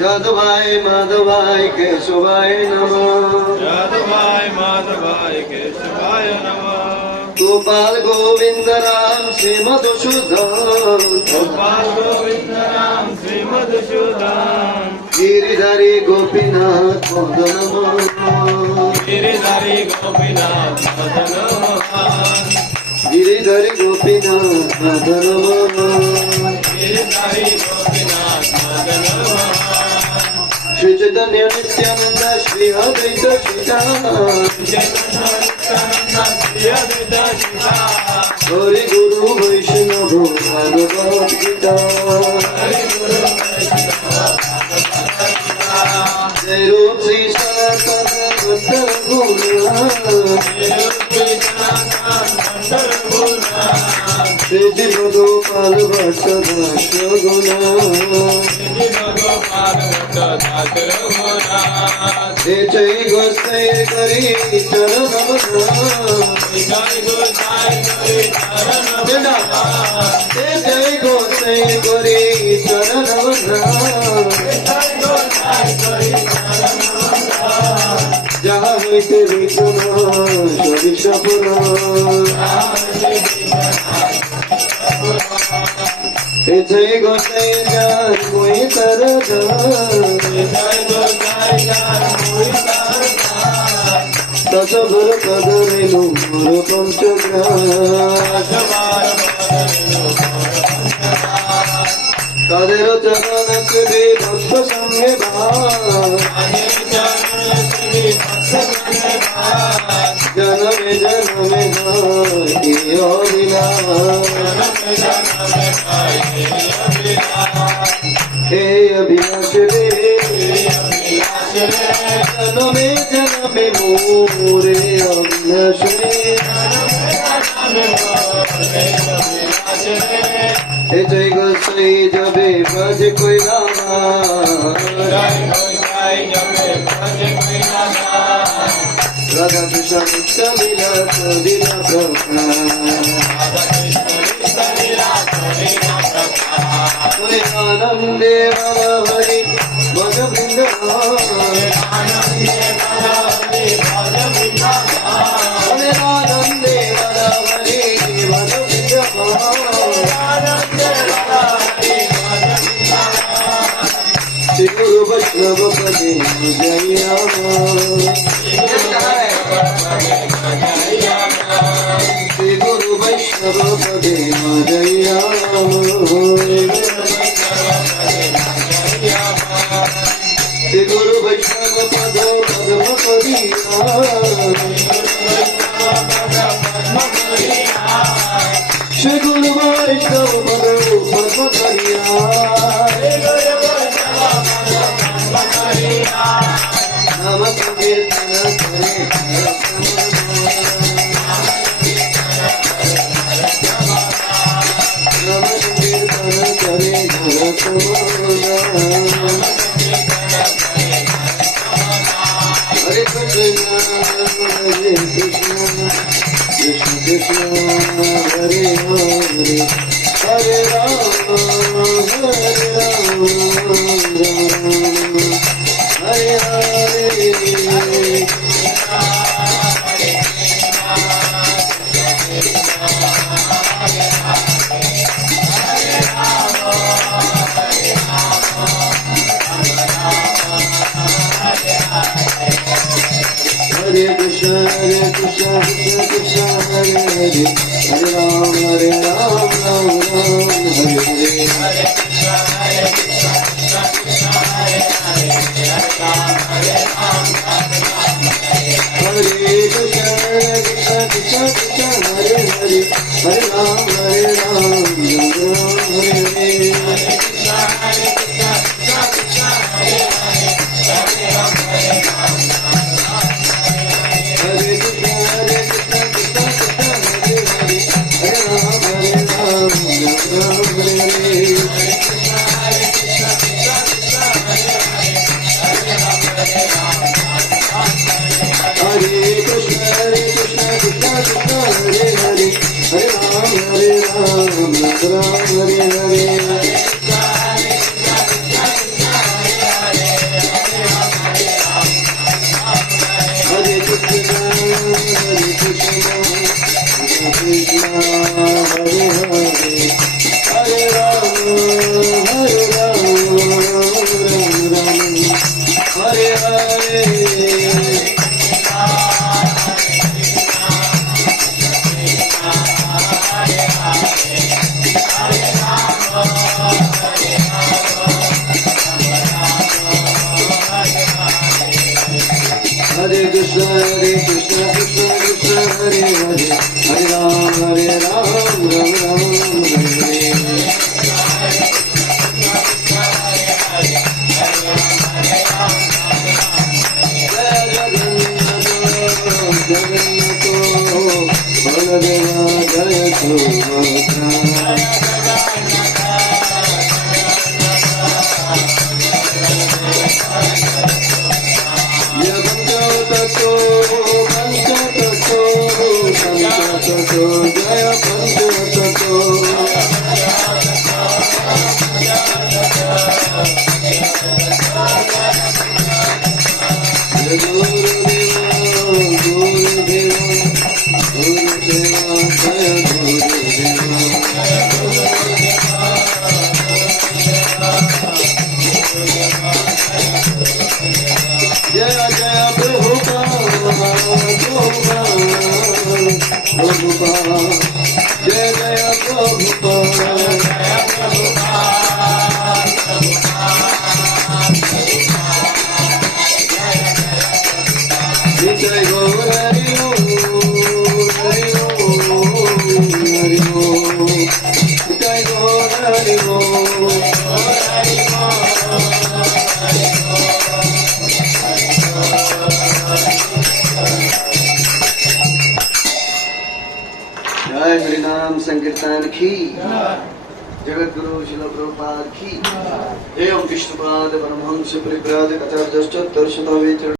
যাদবায় মাধবায় কেশবায় নমঃ যাদবায় মাধবায় কেশবায় নমঃ গোপাল গোবিন্দ রাম শ্রীমধুসূদন গোপাল গোবিন্দ রাম শ্রীমধুসূদন গিরিধারী গোপীনাথ মদন गिरिधारी गोपीनाथ मदन मोहन গিরিধারী গোপীনাথ মদন गिरिधारी गोपीनाथ मदन मोहन শ্রী চৈতন্য নিত্যানন্দ শ্রী অদ্বৈত হরি গুরু বৈষ্ণব ভাগবত গীতা জয় রূপ শ্রী সনাতন শ্রী ভগপাল ভট্ট দাস গুণা जय गोसाई करी चरण जय गोसाई करी चरण जहाँ হইতে বিষ্ণু সরিষাপুর जय गोसाई जान मोहि तर दश गुरु पदरेनु गुरु पंचग्रास তাদের চরণ শ্রী ভক্ত সঙ্গে জনমে জনমে हे अभिलाष रे जन्मे जन्मे मोरे अभिलाष हे जय गोसाई जबे भज कोई रामा राधा कृष्ण नित्य लीला कबीरा आनंदे हरि भज बृंद आनंदे हरि भज बृंद श्री गुरु वैष्णव पदे जया श्री गुरु वैष्णव पदे जया श्री गुरु वैष्णव पद पद्म करिया श्री गुरु वैष्णव पद पद्म करिया नाम संकीर्तन करे नाम संकीर्तन करे भरत हरे Krishna Krishna Krishna Hare Hare Hare Ram Hare Hare Hare Krishna Krishna Krishna Hare Hare Hare Ram Ram Ram Hare Hare Hare Krishna Krishna Hare Hare Hare Ram Hare Hare Hare Hare Krishna Krishna Krishna Hare Hare Hare Ram Ram Ram Hare Hare Jai Jai Prabhupada Jai Gaur Hari Om Hari Om Hari Om Jai Gaur Hari जय हरिनाम संकीर्तन की जगत गुरु शिल प्रभुपाद की एवं विष्णुपाद परमहंस परिव्राजक आचार्य